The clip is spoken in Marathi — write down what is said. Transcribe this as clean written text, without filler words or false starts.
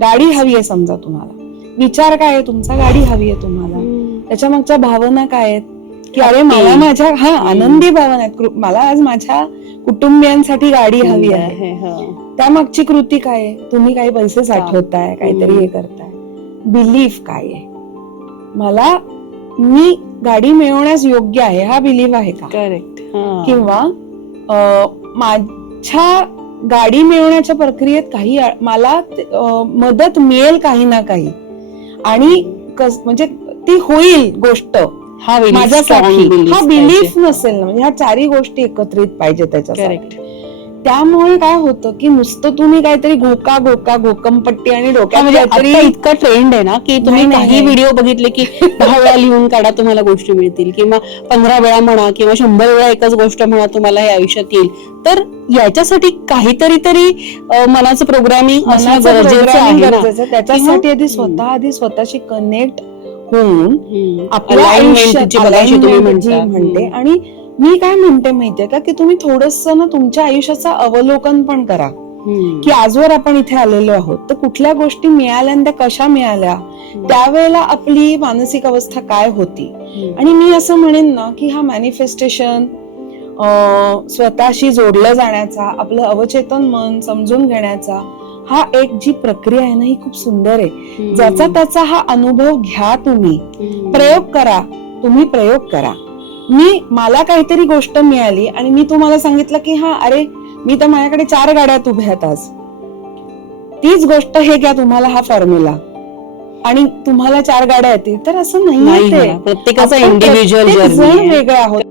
गाडी हवी आहे समजा तुम्हाला, विचार काय आहे तुमचा, गाडी हवी आहे तुम्हाला, त्याच्या मागच्या भावना काय आहेत की अरे मला माझ्या आनंदी भावना आहेत, मला आज माझ्या कुटुंबियांसाठी गाडी हवी आहे. त्या मागची कृती काय आहे, तुम्ही काही पैसे साठवताय, काहीतरी हे करताय, बिलीफ काय आहे, मला मी गाडी मिळवण्यास योग्य आहे हा बिलीफ आहे का. करेक्ट. किंवा माझ्या गाडी मिळवण्याच्या प्रक्रियेत काही मला मदत मिळेल काही ना काही, आणि म्हणजे ती होईल गोष्ट माझ्यासाठी, हा बिलीफ नसेल ना, म्हणजे ह्या चारही गोष्टी एकत्रित पाहिजे त्याच्यासाठी. त्यामुळे काय होतं की नुसतं तुम्ही काहीतरी घोकमपट्टी आणि डोक्यात इतका ट्रेंड आहे ना की तुम्ही काही व्हिडिओ बघितले की 10 वेळा लिहून काढा तुम्हाला गोष्टी मिळतील, किंवा 15 वेळा म्हणा, किंवा 100 वेळा एकच गोष्ट म्हणा तुम्हाला हे आयुष्यात येईल. तर याच्यासाठी काहीतरी मनाचं प्रोग्रामिंग असणं गरजेचं आहे ना. त्याच्यासाठी स्वतःशी कनेक्ट होऊन आपल्या म्हणते. आणि मी काय म्हणते माहितीये का की तुम्ही थोडंसं ना तुमच्या आयुष्याचं अवलोकन पण करा की आजवर आपण इथे आलेलो आहोत, तर कुठल्या गोष्टी मिळाल्या आणि त्या कशा मिळाल्या, त्यावेळेला आपली मानसिक अवस्था काय होती. आणि मी असं म्हणेन ना की हा मॅनिफेस्टेशन, स्वतःशी जोडलं जाण्याचा, आपलं अवचेतन मन समजून घेण्याचा हा एक जी प्रक्रिया आहे ना ही खूप सुंदर आहे. ज्याचा त्याचा हा अनुभव घ्या, तुम्ही प्रयोग करा, मला काहीतरी गोष्ट मिळाली आणि मी तुम्हाला सांगितलं की अरे मी तर माझ्याकडे 4 गाड्यात उभ्या आहेत आज, तीच गोष्ट हे घ्या तुम्हाला हा फॉर्म्युला आणि तुम्हाला 4 गाड्या येतील, तर असं नाही. प्रत्येकाचा इंडिव्हिज्युअल वेगळा आहोत.